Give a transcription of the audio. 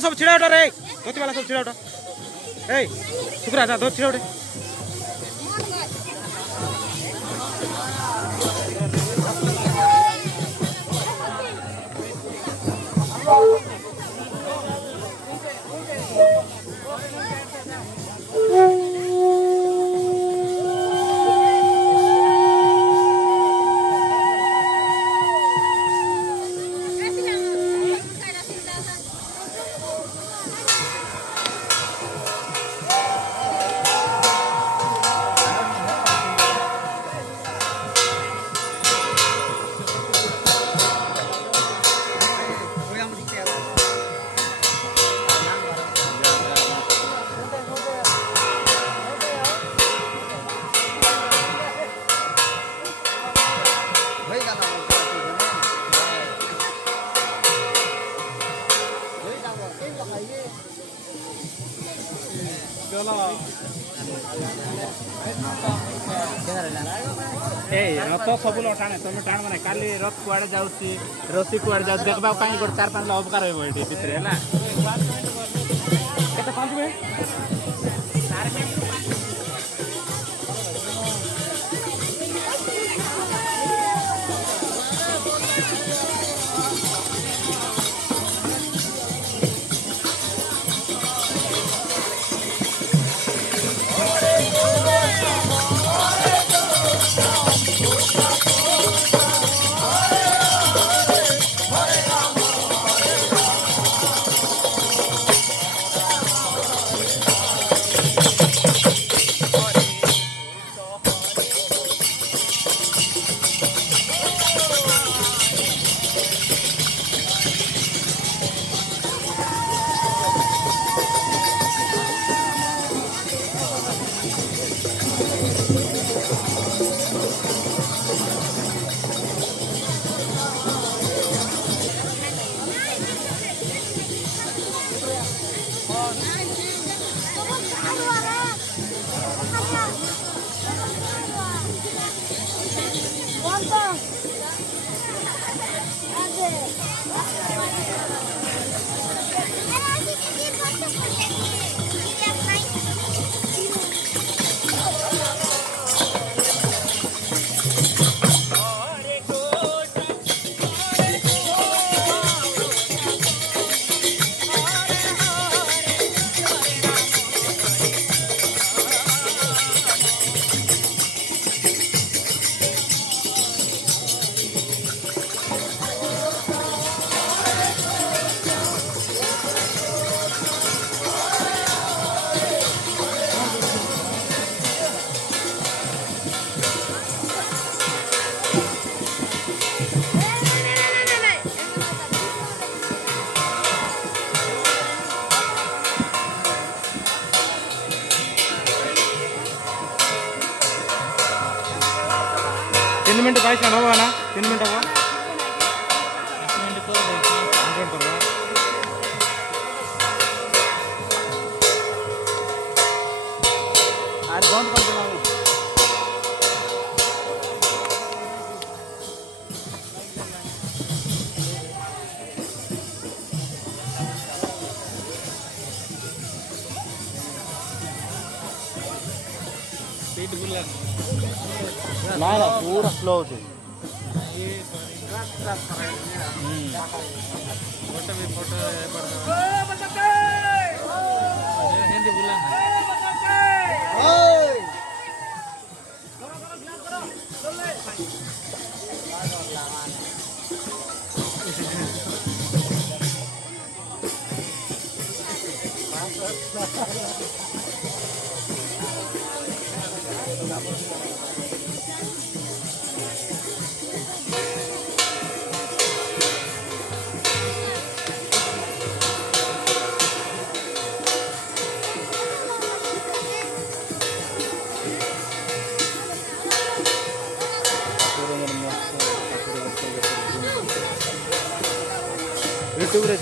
सब छिड़ा उठा रे धोती वाला सब छिड़ा उठा ए सुकरा जा धोती छिड़ा उठे रथ सब टाणे तुम टाण मैंने काली रथ कुआड़े जाऊँगी रसी कुआड़े जाऊँ देखा कहीं गोटे 4-5 अवकार हो भितर है 5 मिनट बाइक होगा ना 3 मिनट होगा आज बंद कर देना ना ना पूरा स्लो हो यूट्यूब रे